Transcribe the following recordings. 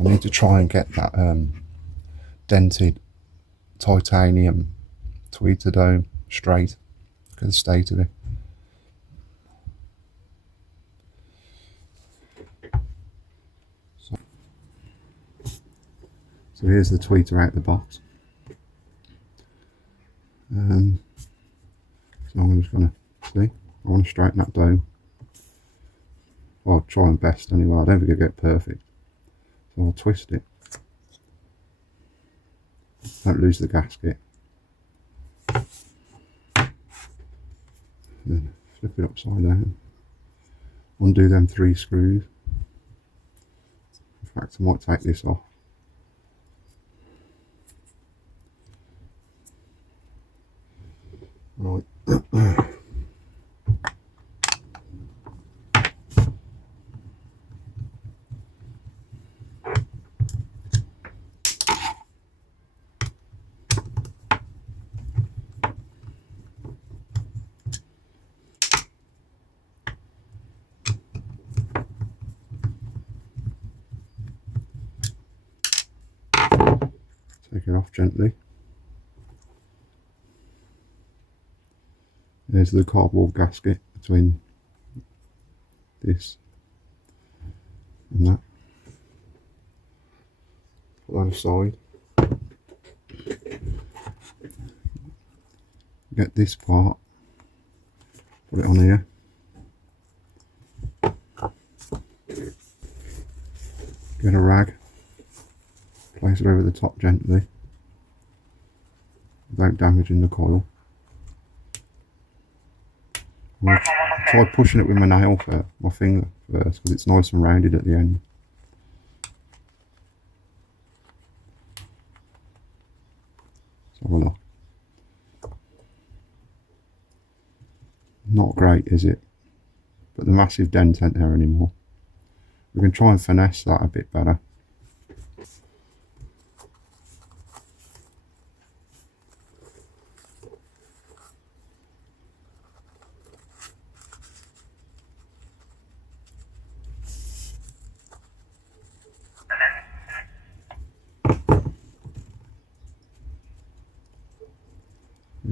I need to try and get that dented titanium tweeter dome straight. Look at the state of it. So here's the tweeter out the box. So I'm just going to see. I want to straighten that dome. Well, I'll try my best anyway. I don't think it'll get perfect. So I'll twist it. Don't lose the gasket. Then flip it upside down. Undo them 3 screws. In fact, I might take this off. Right. Take it off gently. There's the cardboard gasket between this and that. Put that aside. Get this part, put it on here. Get a rag, place it over the top gently without damaging the coil. I'll try pushing it with my nail first, my finger first, because it's nice and rounded at the end. Let's have a look. Not great, is it? But the massive dent ain't there anymore. We can try and finesse that a bit better.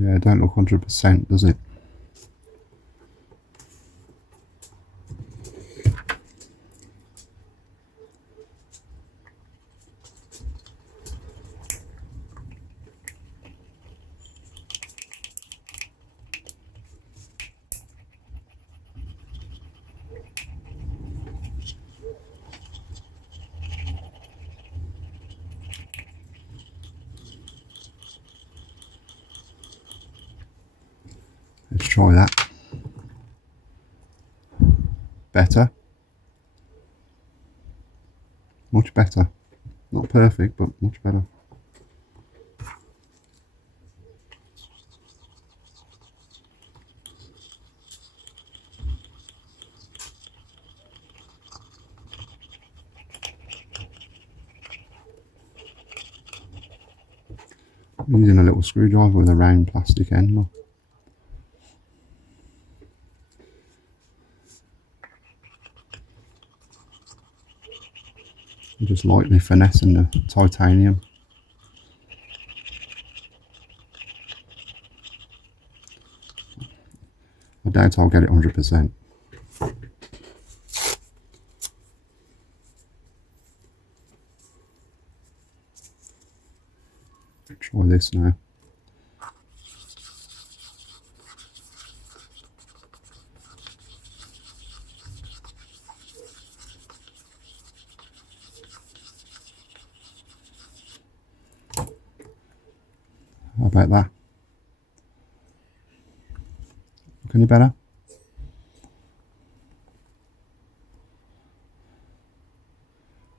Yeah, it don't look 100%, does it? Let's try that. Better. Much better. Not perfect, but much better. I'm using a little screwdriver with a round plastic end. Look. I'm just lightly finessing the titanium. I doubt I'll get it 100%. Try this now. How about that? Look any better?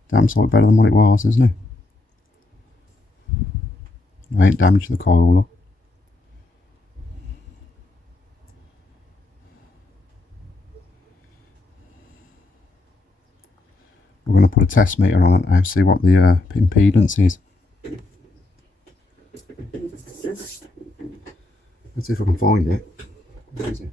Damn sight better than what it was, isn't it? I ain't damaged the coil, look. We're going to put a test meter on it now, see what the impedance is. Let's see if I can find it. Where is it?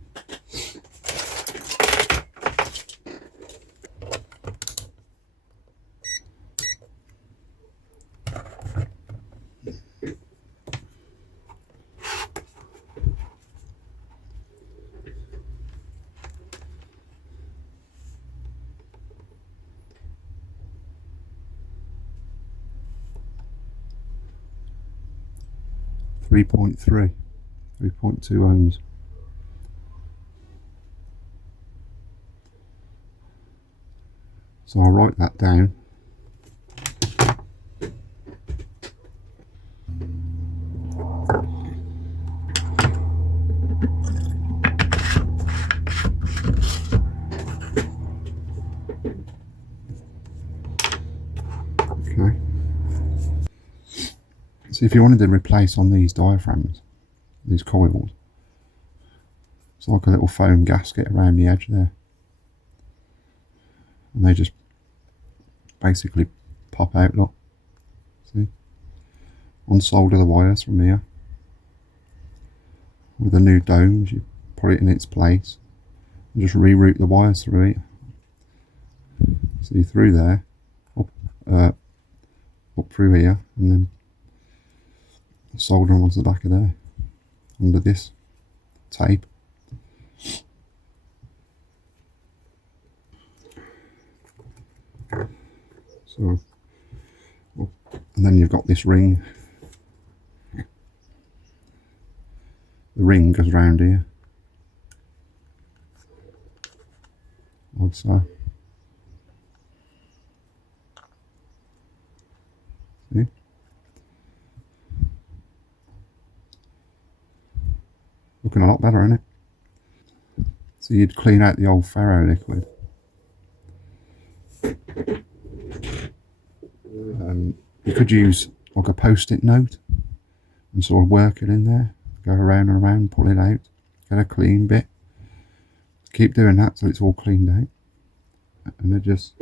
3.3, 3.2 ohms. So I'll write that down. Okay. So if you wanted to replace on these diaphragms, these coils, it's like a little foam gasket around the edge there. And they just basically pop out, look. See? Unsolder the wires from here. With the new domes, you put it in its place. And just reroute the wires through it. See, through there, up through here, and then solder them onto the back of there, under this tape. So, and then you've got this ring. The ring goes round here, like so. See? Looking a lot better, isn't it? So you'd clean out the old ferro liquid. You could use like a post-it note and sort of work it in there, go around and around, pull it out, get a clean bit. Keep doing that till it's all cleaned out. And then just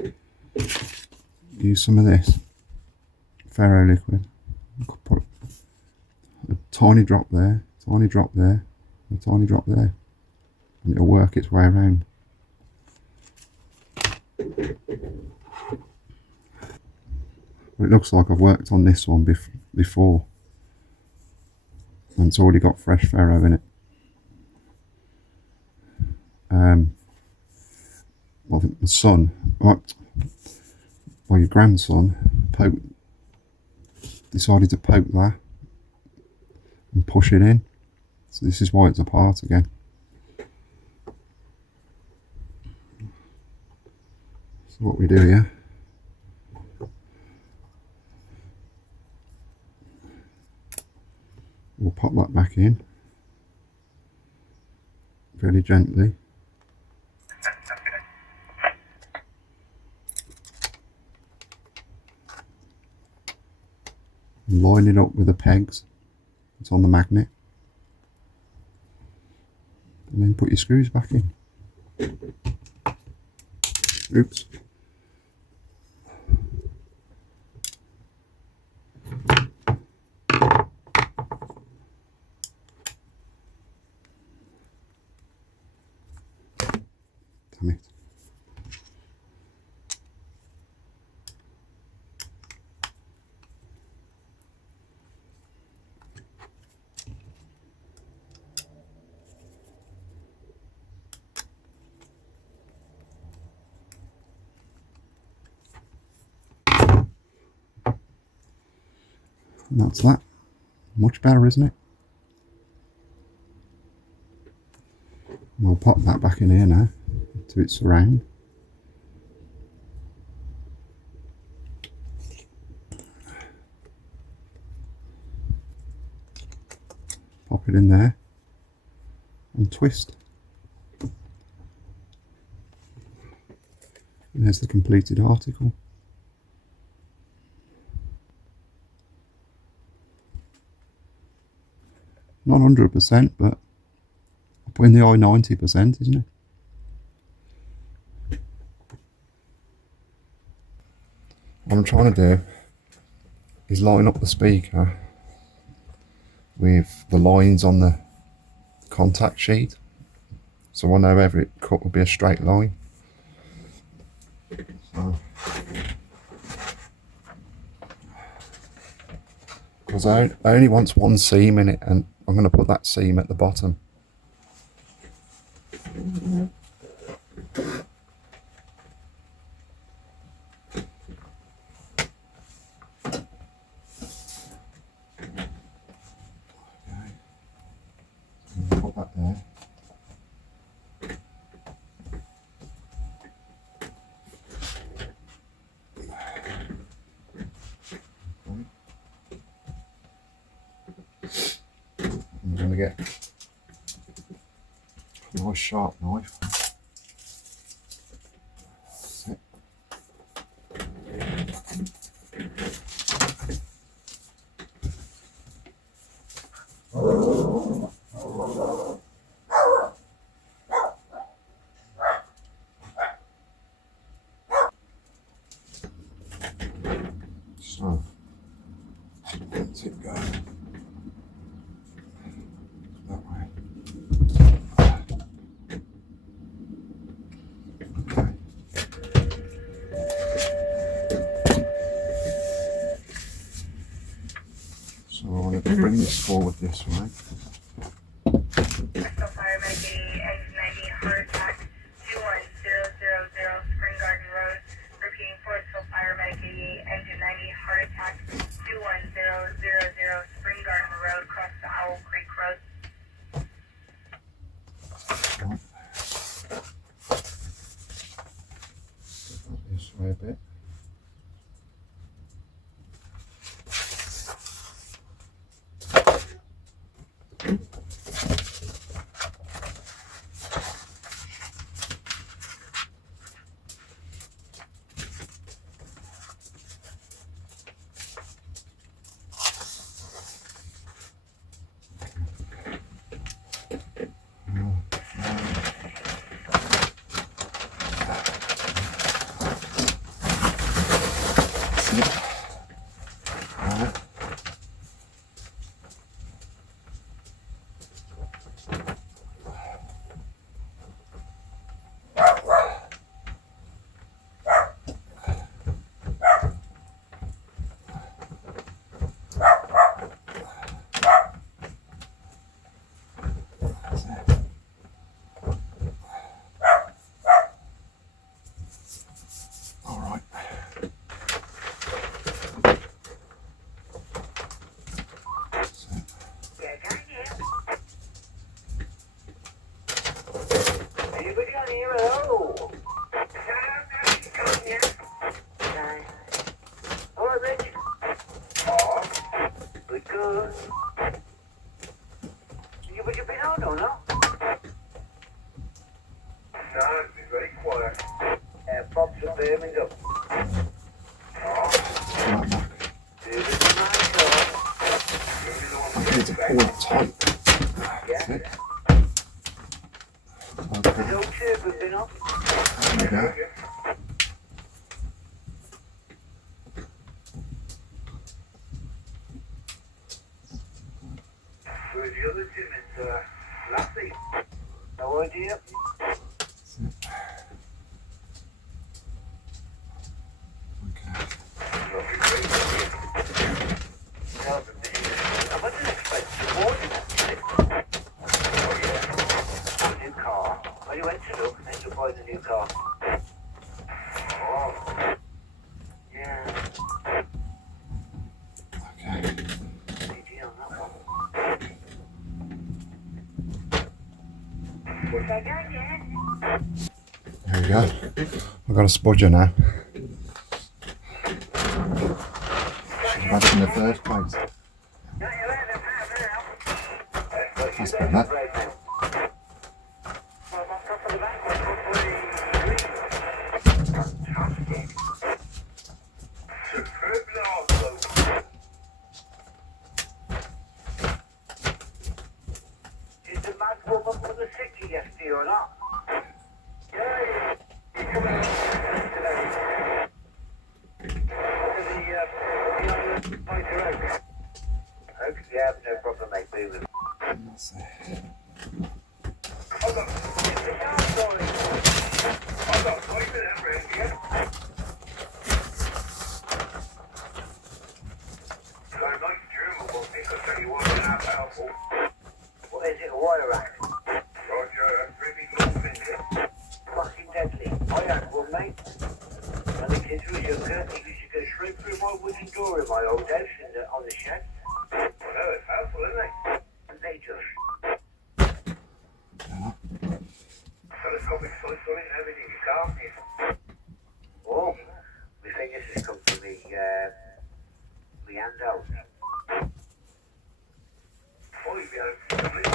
use some of this ferro liquid. Put a tiny drop there, tiny drop there, a tiny drop there, and it'll work its way around. But it looks like I've worked on this one before, and it's already got fresh ferro in it. Well, the son, well, your grandson, decided to poke that and push it in. So this is why it's apart again. So what we do here, we'll pop that back in very gently. And line it up with the pegs that's on the magnet. And then put your screws back in. Oops. Damn it. And that's that. Much better, isn't it? And I'll pop that back in here now to its surround. Pop it in there and twist. And there's the completed article. Not 100%, but I'll put in the eye 90%, isn't it? What I'm trying to do is line up the speaker with the lines on the contact sheet, so I know every cut will be a straight line. So, because I only want one seam in it, and I'm going to put that seam at the bottom. to get a nice sharp knife. That's it. So let's it go that way. Okay. So I want to bring this forward this way. Fire Maggie, X90, heart attack, 21000, Spring Garden Road. Repeating Forceful Fire Maggie, engine 90, heart attack, 21000, Spring Garden Road, across the Owl Creek Road. Right. This way a bit. I need to pull it tight. That's it. Okay. There we go. No idea. There we go. I've got a spudger now. Should have had it in the first place. That's better. Did the mad woman with the city yesterday or not? Yeah, no problem, mate. We will. What is it, a wire rack? Fucking deadly. I had one, mate. When the kids were younger, he used to go straight through my wooden door in my old house on the shed. I know, it's powerful, isn't it? And they just... Telescopic sights on it and everything, you can't miss. Oh, we think this has come from the handout. Oh, you'd be able to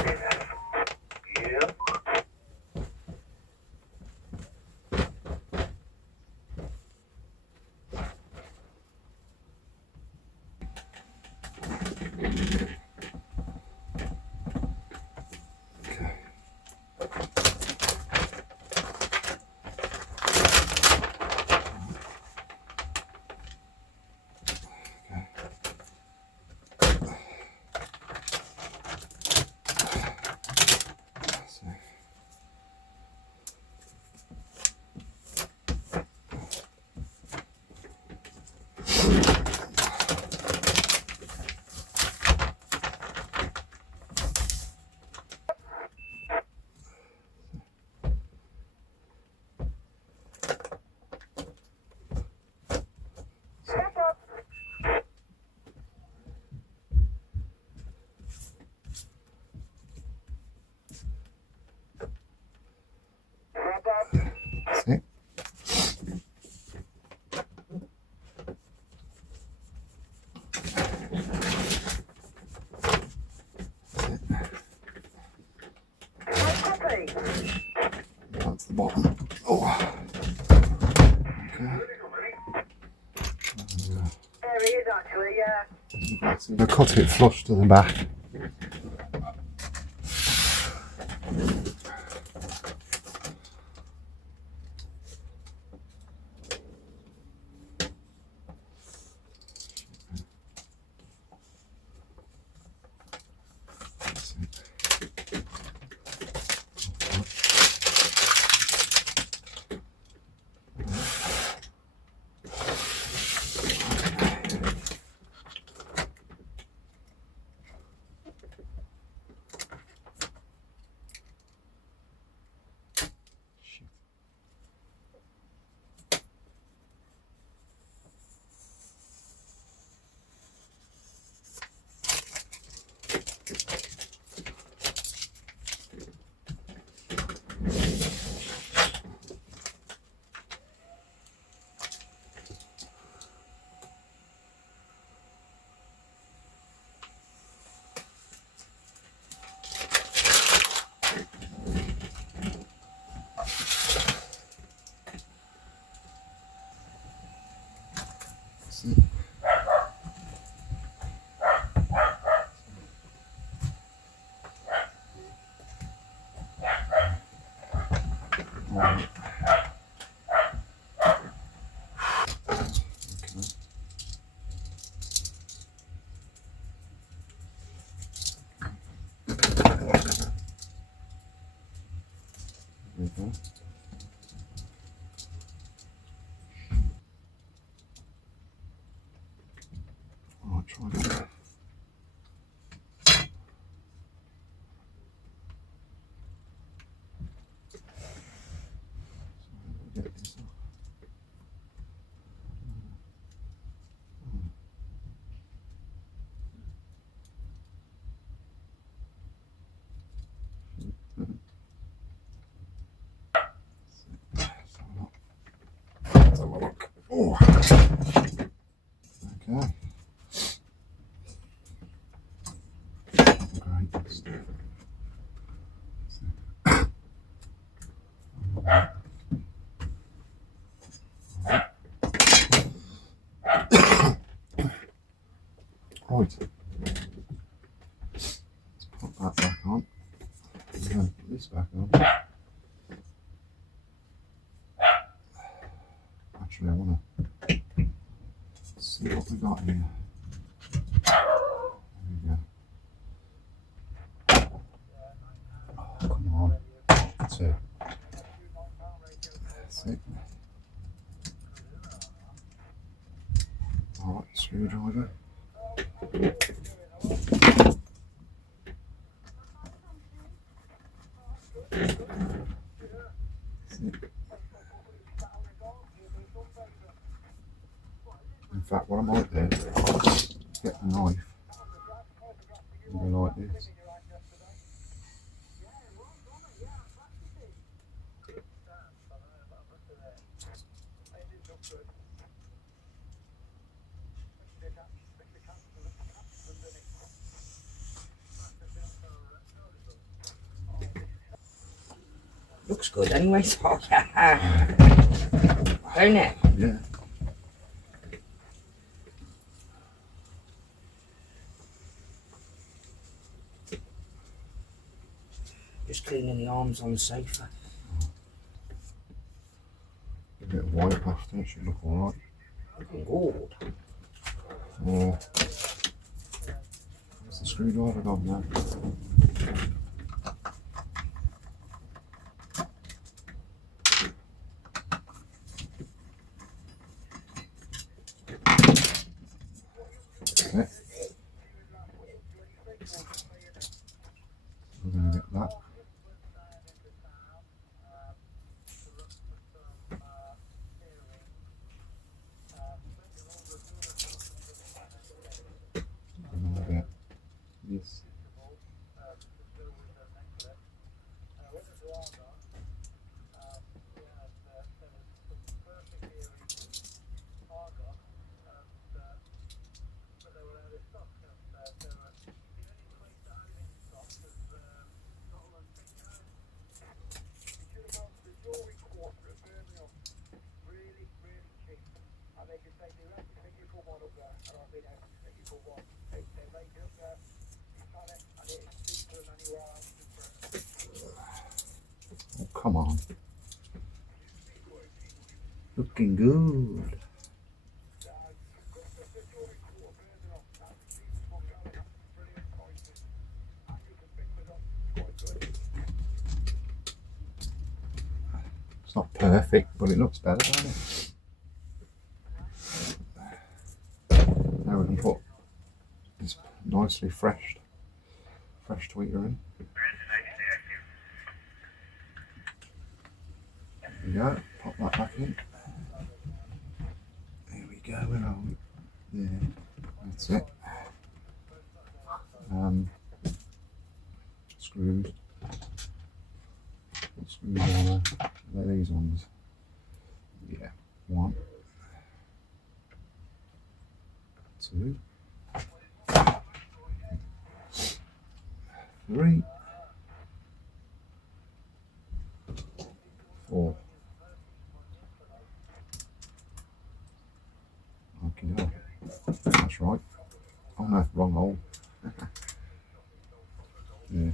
That's the bottom. Oh. Okay. There he is actually, yeah. I'm going to cut it flush to the back. Okay. I'll try that. Get this off. Let's have a look. Oh. Okay. Great stuff. Right. Let's put that back on. I'm going to put this back on. Actually, I want to see what we got here. There we go. Oh, come on. That's it. That's it. Alright, screwdriver. In fact, what I might do is get the knife and go like this. Looks good anyway, so yeah. Don't it? Yeah. Just cleaning the arms on the sofa. A bit of white after it should look alright. Looking good. Where's the screwdriver gone now? Okay. We're going to get that. And then we'll get this. Oh, come on. Looking good. It's not perfect, but it looks better, doesn't it? Now we can put this nicely fresh tweeter in. There we go, pop that back in. There we go, where are we? There, that's it. Screws. What screws are there? They're these ones. Yeah, 1, 2, 3, 4. Okay, no. That's right. Oh no, wrong hole. Yeah.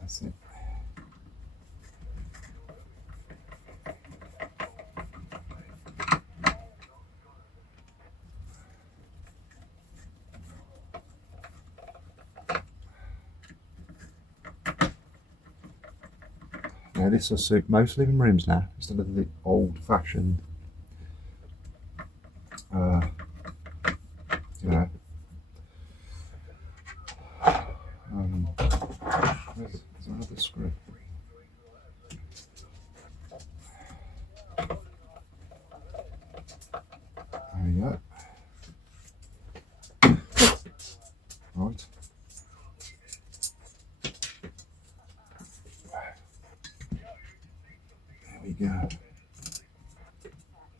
That's it. Now this will suit most living rooms now, instead of the old-fashioned, you know, there's another screw. There we go. Right. There we go.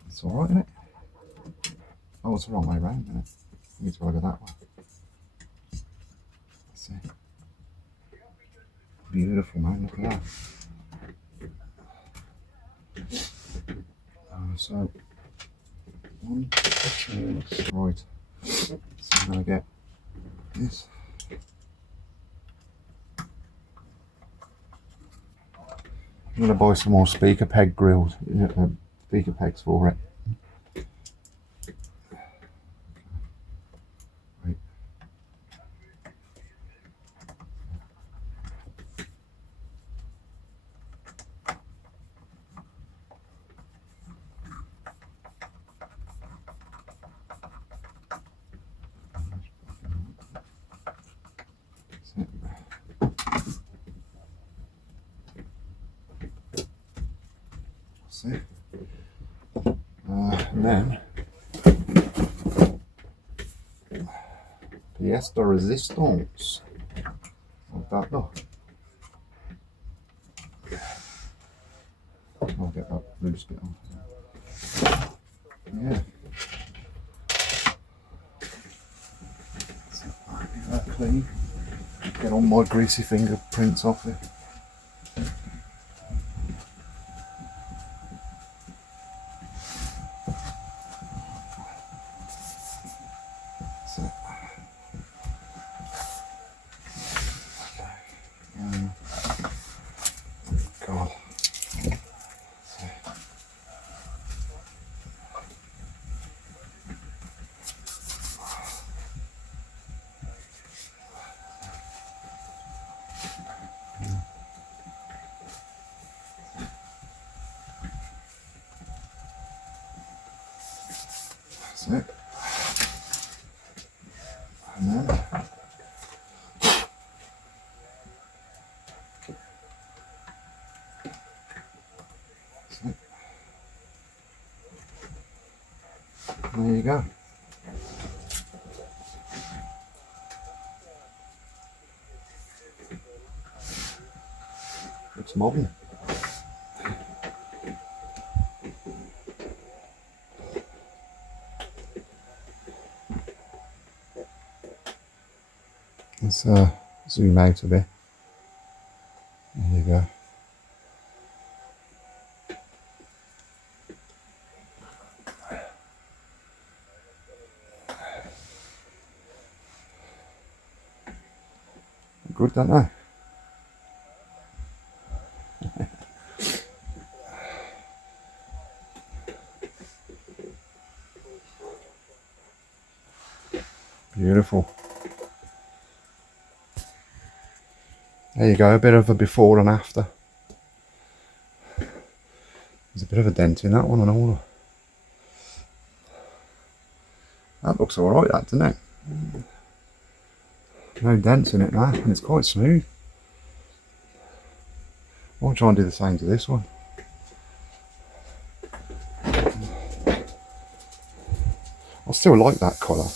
It's alright, isn't it? Oh, it's the wrong way round, isn't it? I need to go that way. That's it. Beautiful, man, look at that. So, 1, 2, right. So I'm going to get this. I'm going to buy some more speaker peg grills, speaker pegs for it. Right. See? And then pièce de résistance. Like that, look. I'll get that loose bit off. Yeah. So, get that clean. Get all my greasy fingerprints off it. God. That's it. And then there you go. Looks modern. Let's zoom out a bit. There you go. good, don't they? Beautiful. There you go, a bit of a before and after. There's a bit of a dent in that one and all. That looks alright, that, doesn't it? No dents in it now, and it's quite smooth. I'll try and do the same to this one. I still like that colour.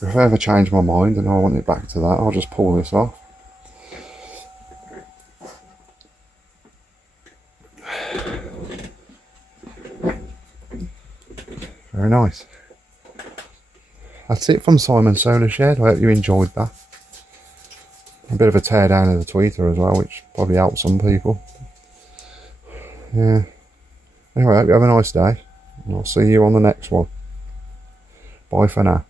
If I ever change my mind and I want it back to that, I'll just pull this off. Very nice. That's it from Simon's Solar Shed. I hope you enjoyed that. A bit of a tear down of the tweeter as well, which probably helps some people. Yeah. Anyway, I hope you have a nice day, and I'll see you on the next one. Bye for now.